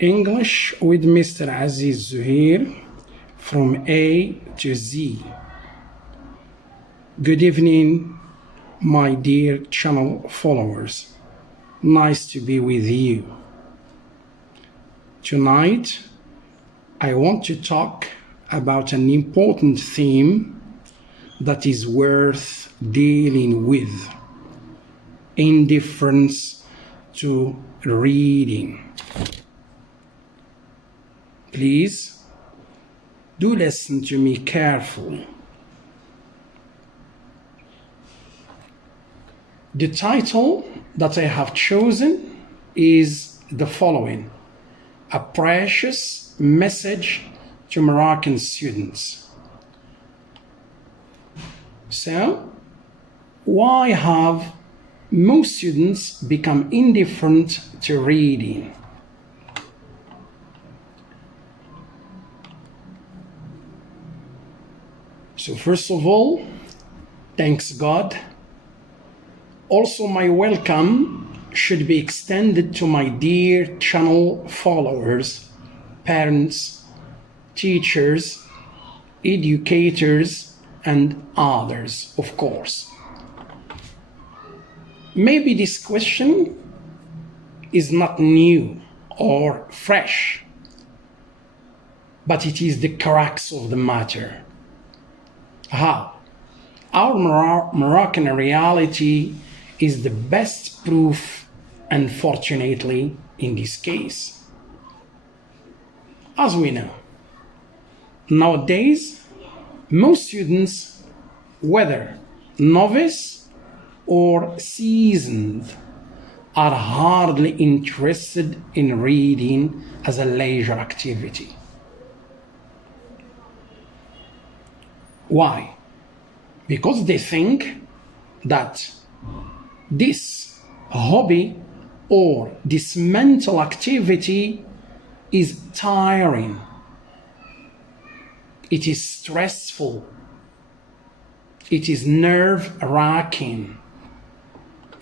English with Mr. Aziz Zuhair from A to Z. Good evening, my dear channel followers. Nice to be with you. Tonight, I want to talk about an important theme that is worth dealing with: indifference to reading. Please do listen to me carefully. The title that I have chosen is the following: A Precious Message to Moroccan Students. So, why have most students become indifferent to reading? So first of all, thanks God. Also, my welcome should be extended to my dear channel followers, parents, teachers, educators, and others, of course. Maybe this question is not new or fresh, but it is the crux of the matter. How? Our Moroccan reality is the best proof, unfortunately, in this case. As we know, nowadays, most students, whether novice or seasoned, are hardly interested in reading as a leisure activity. Why? Because they think that this hobby or this mental activity is tiring. It is stressful. It is nerve-wracking.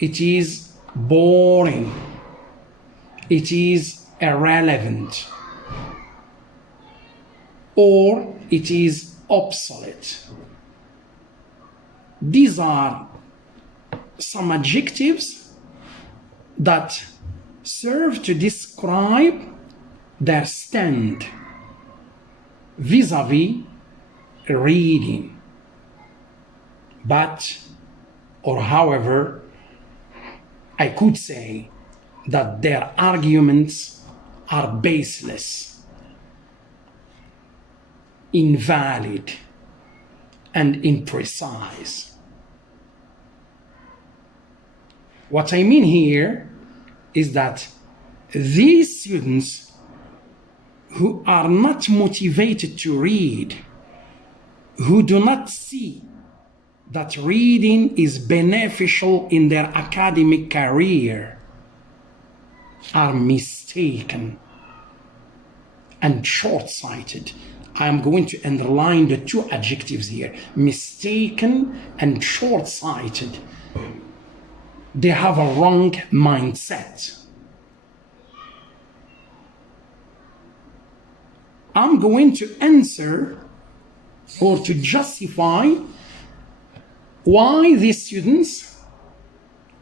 It is boring. It is irrelevant. Or it is obsolete. These are some adjectives that serve to describe their stand vis-a-vis reading. But, or however, I could say that their arguments are baseless, invalid, and imprecise. What I mean here is that these students who are not motivated to read, who do not see that reading is beneficial in their academic career, are mistaken and short-sighted. I am going to underline the two adjectives here: mistaken and short-sighted. They have a wrong mindset. I'm going to answer or to justify why these students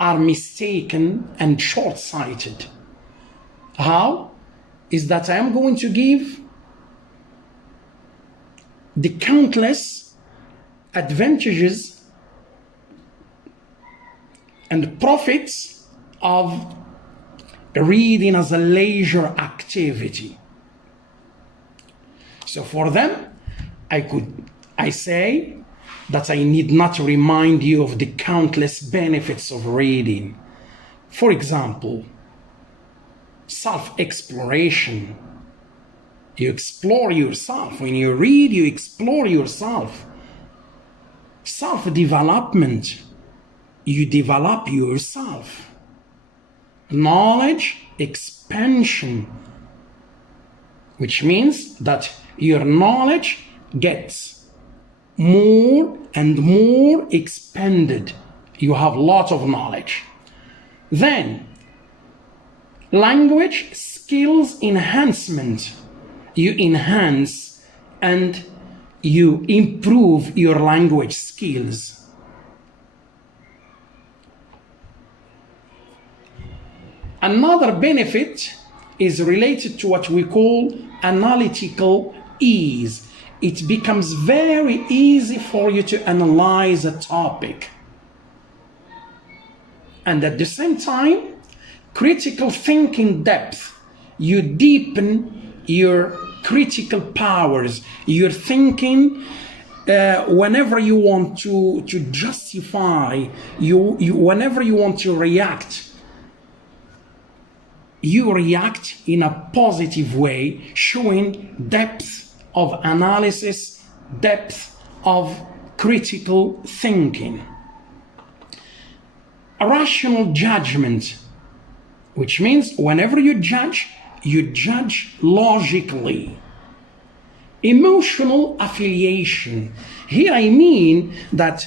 are mistaken and short-sighted. How? Is that I am going to give the countless advantages and profits of reading as a leisure activity. So for them, I say that I need not remind you of the countless benefits of reading. For example, self-exploration. You explore yourself. When you read, you explore yourself. Self-development. You develop yourself. Knowledge expansion, which means that your knowledge gets more and more expanded. You have lots of knowledge. Then, language skills enhancement. You enhance and you improve your language skills. Another benefit is related to what we call analytical ease. It becomes very easy for you to analyze a topic. And at the same time, critical thinking depth. You deepen your critical powers. You're thinking whenever you want to justify, whenever you want to react, you react in a positive way, showing depth of analysis, depth of critical thinking. A rational judgment, which means whenever you judge logically. Emotional affiliation. Here I mean that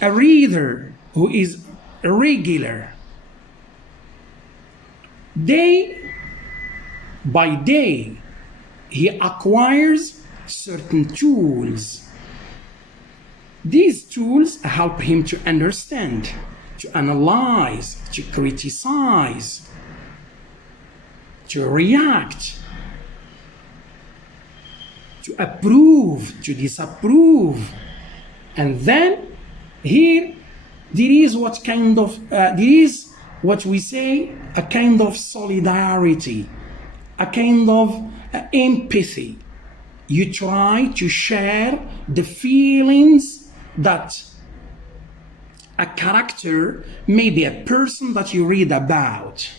a reader who is regular, day by day, he acquires certain tools. These tools help him to understand, to analyze, to criticize, to react, to approve, to disapprove. And then here there is what we say a kind of solidarity, a kind of empathy. You try to share the feelings that a character, maybe a person that you read about.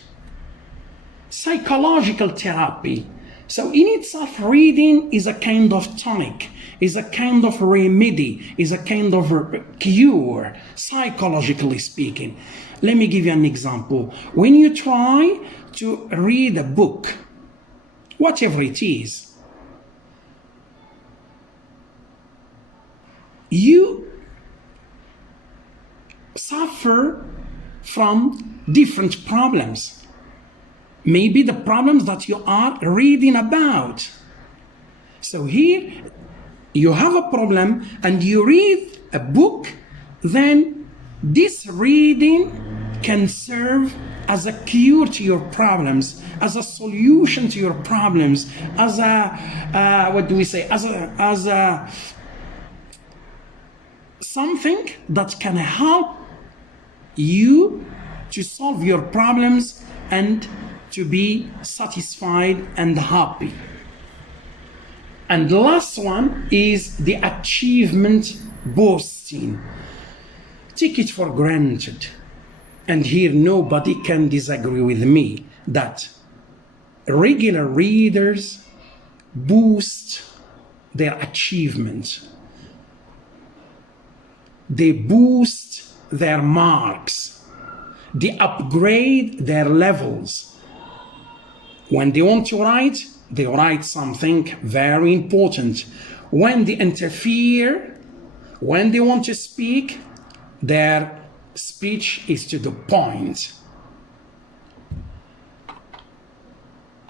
Psychological therapy. So in itself, reading is a kind of tonic, is a kind of remedy, is a kind of cure, psychologically speaking. Let me give you an example. When you try to read a book, whatever it is, you suffer from different problems. Maybe the problems that you are reading about. So here you have a problem and you read a book, then this reading can serve as a cure to your problems, as a solution to your problems, as a something that can help you to solve your problems and to be satisfied and happy. And the last one is the achievement boasting. Take it for granted, and here nobody can disagree with me, that regular readers boost their achievement. They boost their marks. They upgrade their levels. When they want to write, they write something very important. When they interfere, when they want to speak, their speech is to the point.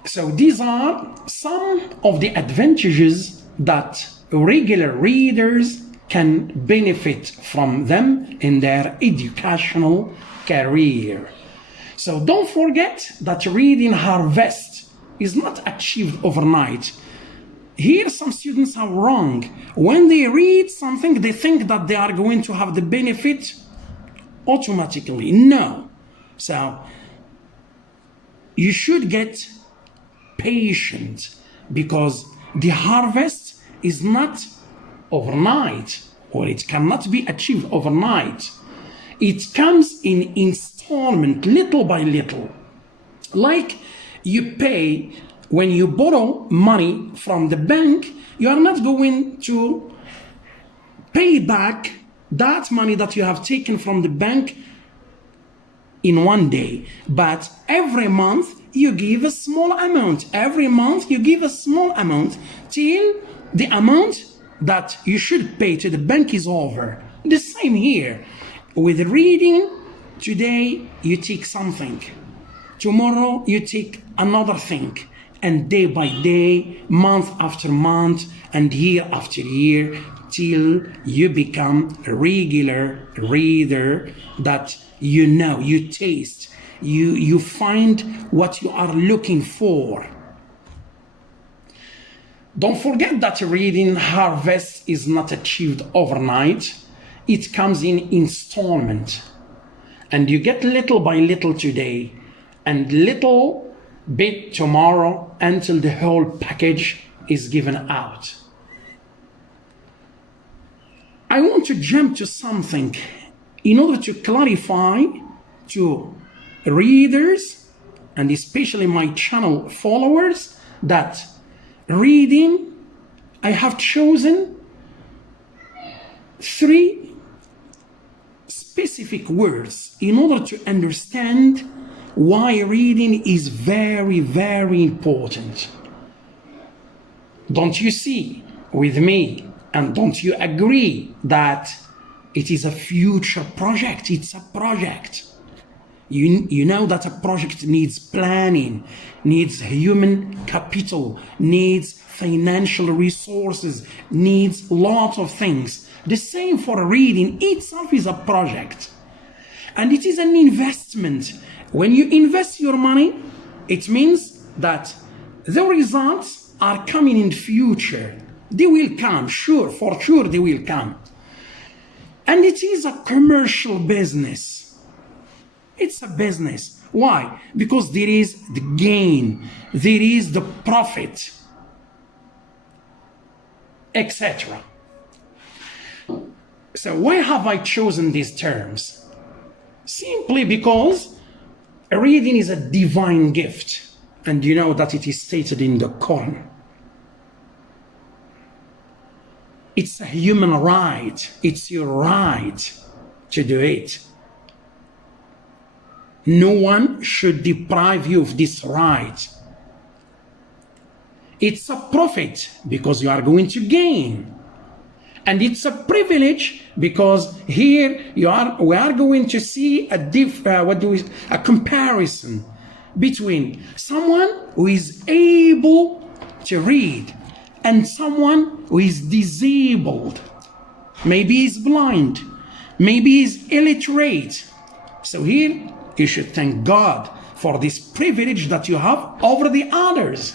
So these are some of the advantages that regular readers can benefit from them in their educational career. So don't forget that reading harvest is not achieved overnight. Here some students are wrong. When they read something, they think that they are going to have the benefit automatically. No. So you should get patient, because the harvest is not overnight, or it cannot be achieved overnight. It comes in installment, little by little. Like you pay, when you borrow money from the bank, you are not going to pay back that money that you have taken from the bank in one day. But every month you give a small amount. Every month you give a small amount till the amount that you should pay to the bank is over. The same here. With reading, today you take something. Tomorrow you take another thing, and day by day, month after month, and year after year, till you become a regular reader that you know, you taste, you find what you are looking for. Don't forget that reading harvest is not achieved overnight. It comes in installment. And you get little by little today and little bit tomorrow until the whole package is given out. I want to jump to something in order to clarify to readers and especially my channel followers that reading, I have chosen 3 specific words in order to understand why reading is very, very important. Don't you see with me, and don't you agree that it is a future project? It's a project. You know that a project needs planning, needs human capital, needs financial resources, needs lots of things. The same for reading itself is a project. And it is an investment. When you invest your money, it means that the results are coming in future. They will come, sure, for sure they will come. And it is a commercial business. It's a business. Why? Because there is the gain, there is the profit, etc. So why have I chosen these terms? Simply because reading is a divine gift, and you know that it is stated in the Quran. It's a human right. It's your right to do it. No one should deprive you of this right. It's a profit because you are going to gain. And it's a privilege because here we are going to see a comparison between someone who is able to read and someone who is disabled. Maybe he's blind, maybe he's illiterate. So here you should thank God for this privilege that you have over the others.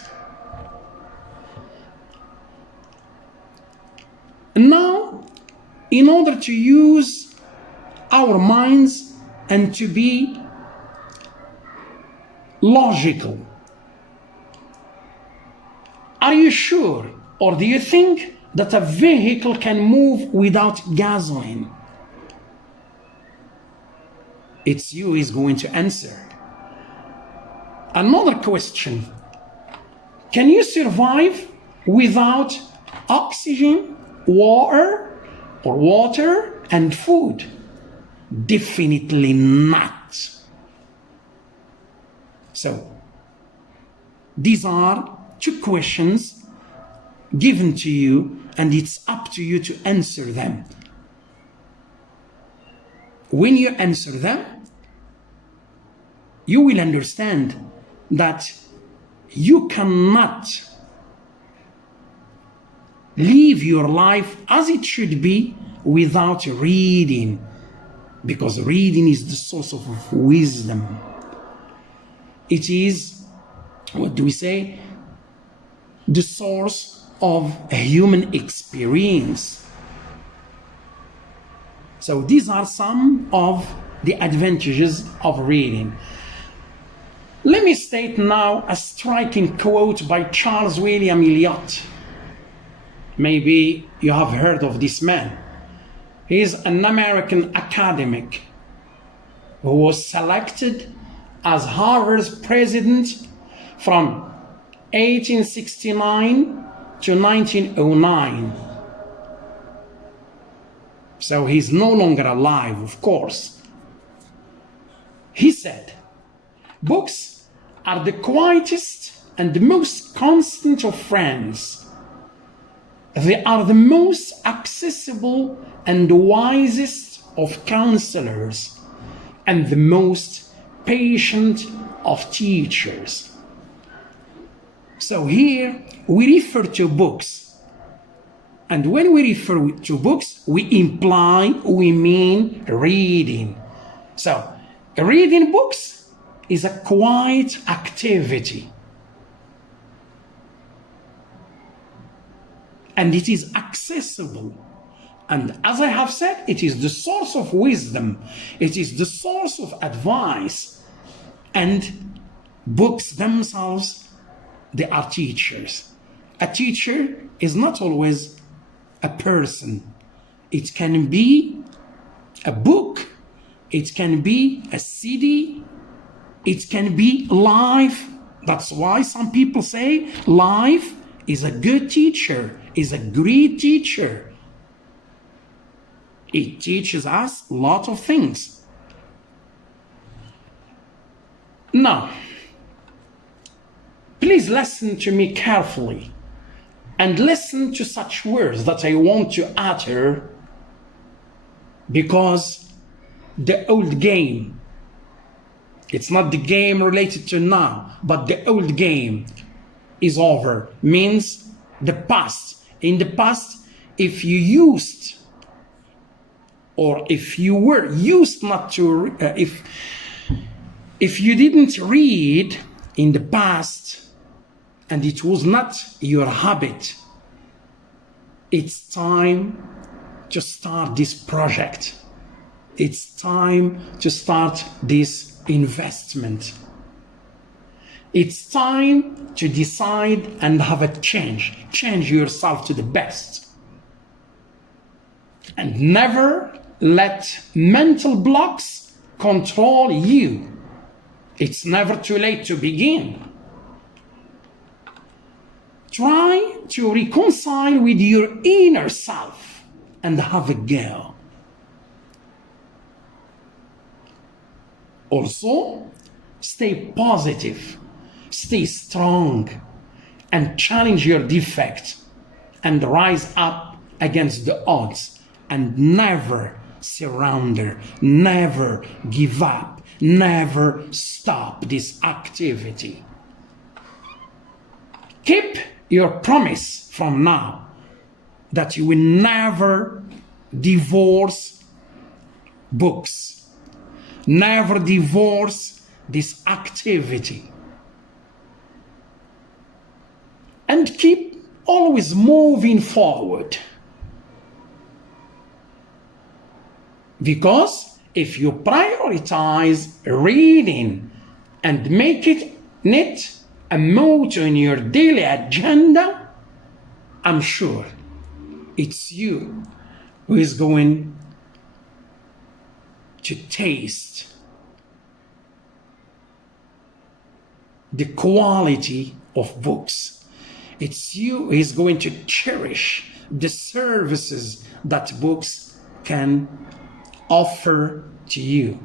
Now, in order to use our minds and to be logical, are you sure, or do you think that a vehicle can move without gasoline? It's you who is going to answer. Another question: can you survive without oxygen, water and food? Definitely not. So these are 2 questions given to you, and it's up to you to answer them. When you answer them, you will understand that you cannot live your life as it should be without reading, because reading is the source of wisdom. It is, what do we say, the source of a human experience. So these are some of the advantages of reading. Let me state now a striking quote by Charles William Eliot. Maybe you have heard of this man. He is an American academic who was selected as Harvard's president from 1869 to 1909. So he's no longer alive, of course. He said, "Books are the quietest and the most constant of friends. They are the most accessible and wisest of counselors, and the most patient of teachers. So here we refer to books. And when we refer to books, we mean reading. So reading books is a quiet activity. And it is accessible. And as I have said, it is the source of wisdom. It is the source of advice. And books themselves, they are teachers. A teacher is not always a person. It can be a book. It can be a CD. It can be life. That's why some people say life is a good teacher, is a great teacher. It teaches us a lot of things. Now, please listen to me carefully and listen to such words that I want to utter, because the old game, it's not the game related to now, but the old game is over, means the past. In the past, if you used or if you were used not to, if you didn't read in the past and it was not your habit, it's time to start this project. It's time to start this investment. It's time to decide and have a change. Change yourself to the best. And never let mental blocks control you. It's never too late to begin. Try to reconcile with your inner self and have a go. Also, stay positive, stay strong, and challenge your defects and rise up against the odds, and never surrender, never give up, never stop this activity. Keep your promise from now that you will never divorce books, never divorce this activity, and keep always moving forward. Because if you prioritize reading and make it a motto in your daily agenda, I'm sure it's you who is going to taste the quality of books. It's you who is going to cherish the services that books can offer to you.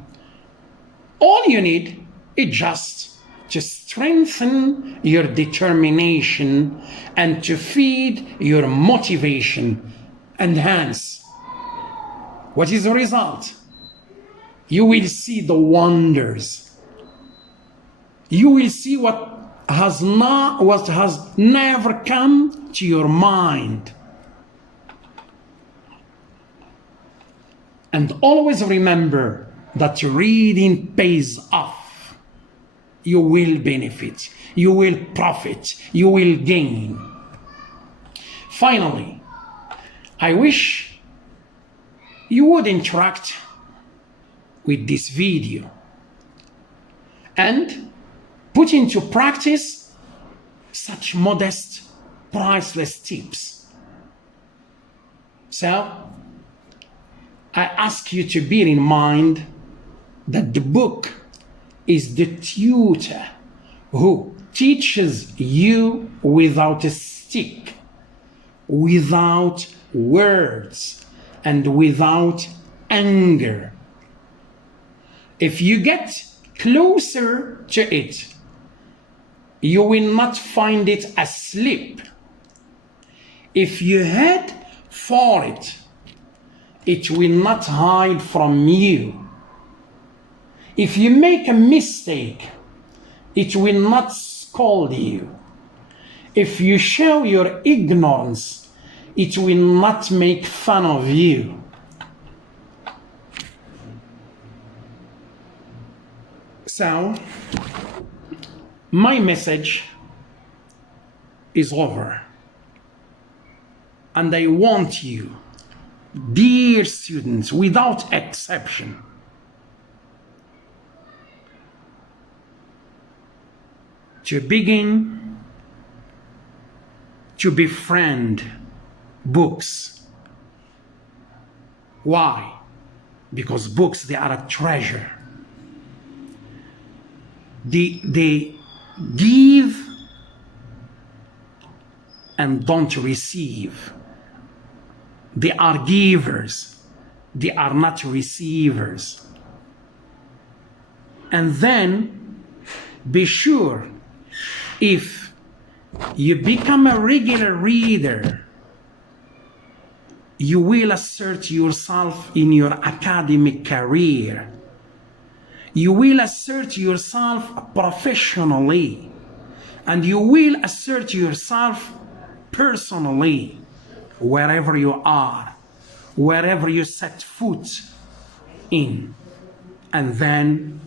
All you need is just to strengthen your determination and to feed your motivation. And hence, what is the result? You will see the wonders. You will see what has never come to your mind. And always remember that reading pays off. You will benefit, you will profit, you will gain. Finally, I wish you would interact with this video and put into practice such modest, priceless tips. So, I ask you to bear in mind that the book is the tutor who teaches you without a stick, without words, and without anger. If you get closer to it, you will not find it asleep. If you head for it, it will not hide from you. If you make a mistake, it will not scold you. If you show your ignorance, it will not make fun of you. So, my message is over. And I want you, dear students, without exception, to begin to befriend books. Why? Because books, they are a treasure. They give and don't receive. They are givers. They are not receivers. And then be sure, if you become a regular reader, you will assert yourself in your academic career. You will assert yourself professionally, and you will assert yourself personally wherever you are, wherever you set foot in. And then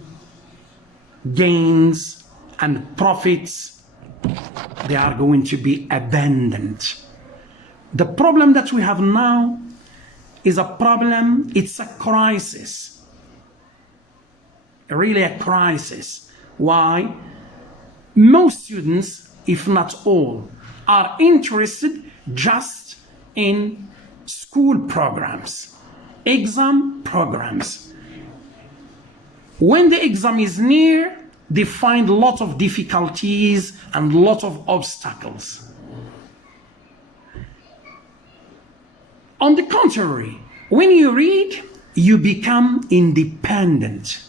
gains and profits, they are going to be abundant. The problem that we have now is a problem, it's a crisis. Really a crisis. Why? Most students, if not all, are interested just in school programs, exam programs. When the exam is near, they find a lot of difficulties and a lot of obstacles. On the contrary, when you read, you become independent.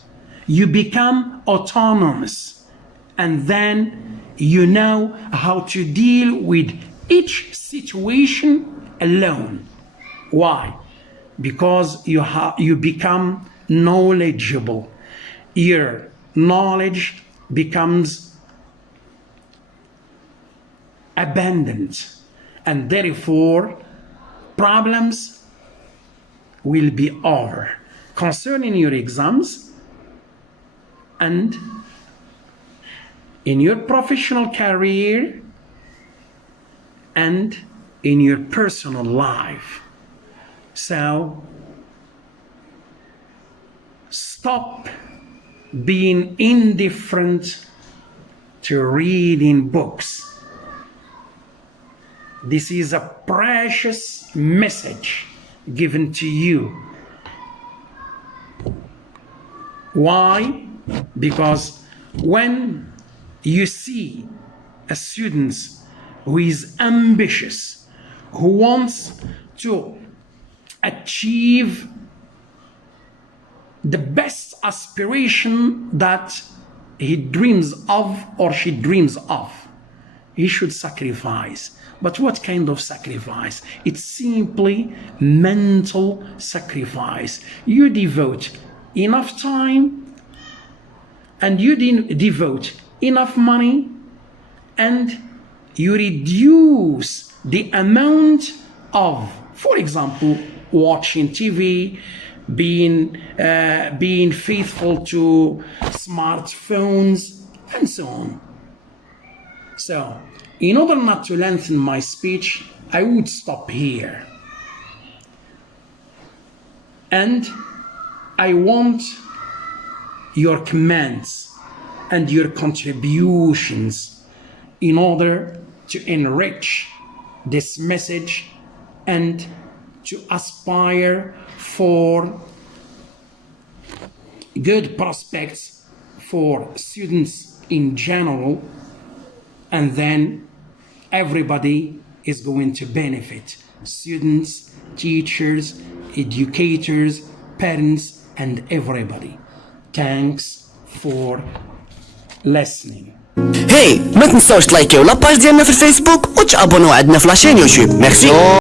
You become autonomous, and then you know how to deal with each situation alone. Why? Because you become knowledgeable. Your knowledge becomes abundant, and therefore problems will be over. Concerning your exams, and in your professional career, and in your personal life. So, stop being indifferent to reading books. This is a precious message given to you. Why? Because when you see a student who is ambitious, who wants to achieve the best aspiration that he dreams of or she dreams of, he should sacrifice. But what kind of sacrifice? It's simply mental sacrifice. You devote enough time, and you devote enough money, and you reduce the amount of, for example, watching TV, being faithful to smartphones, and so on. So, in order not to lengthen my speech, I would stop here. And I want your comments and your contributions in order to enrich this message and to aspire for good prospects for students in general, and then everybody is going to benefit. Students, teachers, educators, parents, and everybody. Thanks for listening. Hey, ما تنساوش تلايكيو لاباج ديالنا في الفيسبوك وتابونو عندنا في لاشين يوتيوب. ميرسي.